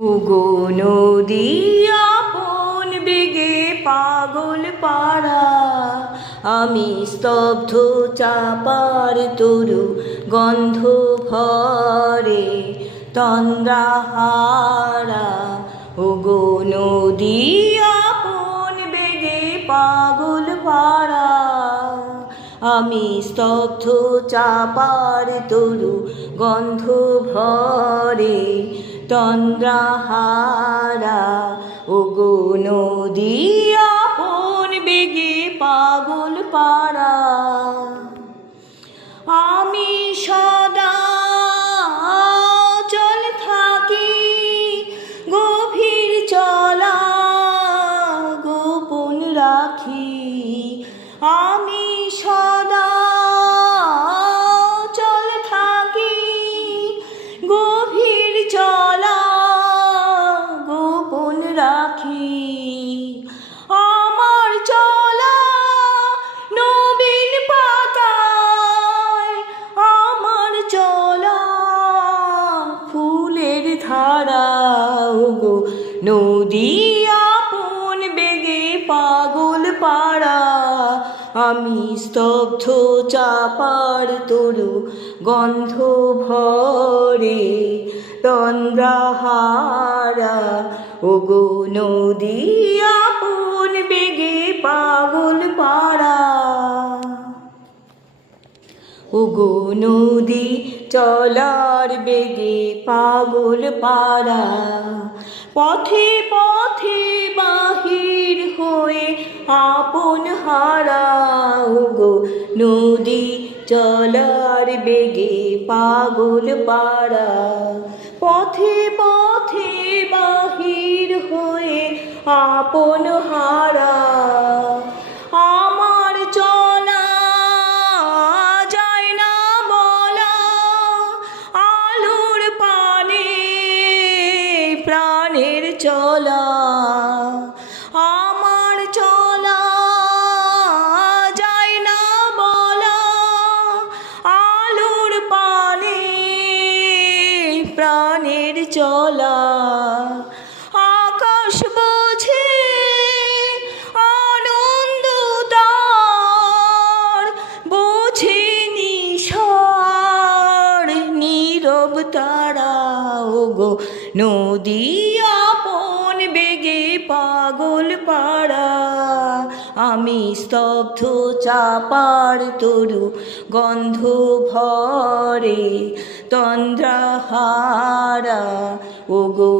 ওগো নদী আপন বেগে পাগল পাড়া, আমি স্তব্ধ চাপার তরু গন্ধ ভরে তন্দ্রাহারা। ওগো নদী আপন বেগে পাগল পাড়া, আমি স্তব্ধ চাপার তরু গন্ধ ভরে তন্দ্রাহারা। ওগো নদী আপন বেগে পাগল পাড়া, আমি সদা চল থাকি গভীর চলা গোপন রাখি। আমি সদা চল থাকি গভীর চলা গোপন রাখি। আমার চলা নবীন পাতায়, আমার চলা ফুলের ধারা। ওগো নদী আপন বেগে পাগল পাড়া, আমি স্তব্ধ চাপার তরু গন্ধ ভরে তন্দ্রাহারা। ওগো নদী আপন বেগে পাগল পাড়া। ওগো নদী চলার বেগে পাগল পাড়া, পথে পথে বাহির হয়ে আপন হারা। ওগো নদী চলার বেগে পাগল পাড়া, পথে পথে বাহির হয়ে আপন হারা। আমার চলা যায় না বলা, আলোর পানে প্রাণের চলা। আমার চলা যায় না বলা, আলোর পানে প্রাণের চলা। আকাশ বোঝে আনন্দ তার, বোঝে নিঃস্বার নীরব তারা। ওগো নদী আপন বেগে পাগল পাড়া, আমি স্তব্ধ চাপার তরু গন্ধ ভরে তন্দ্রাহারা। ওগো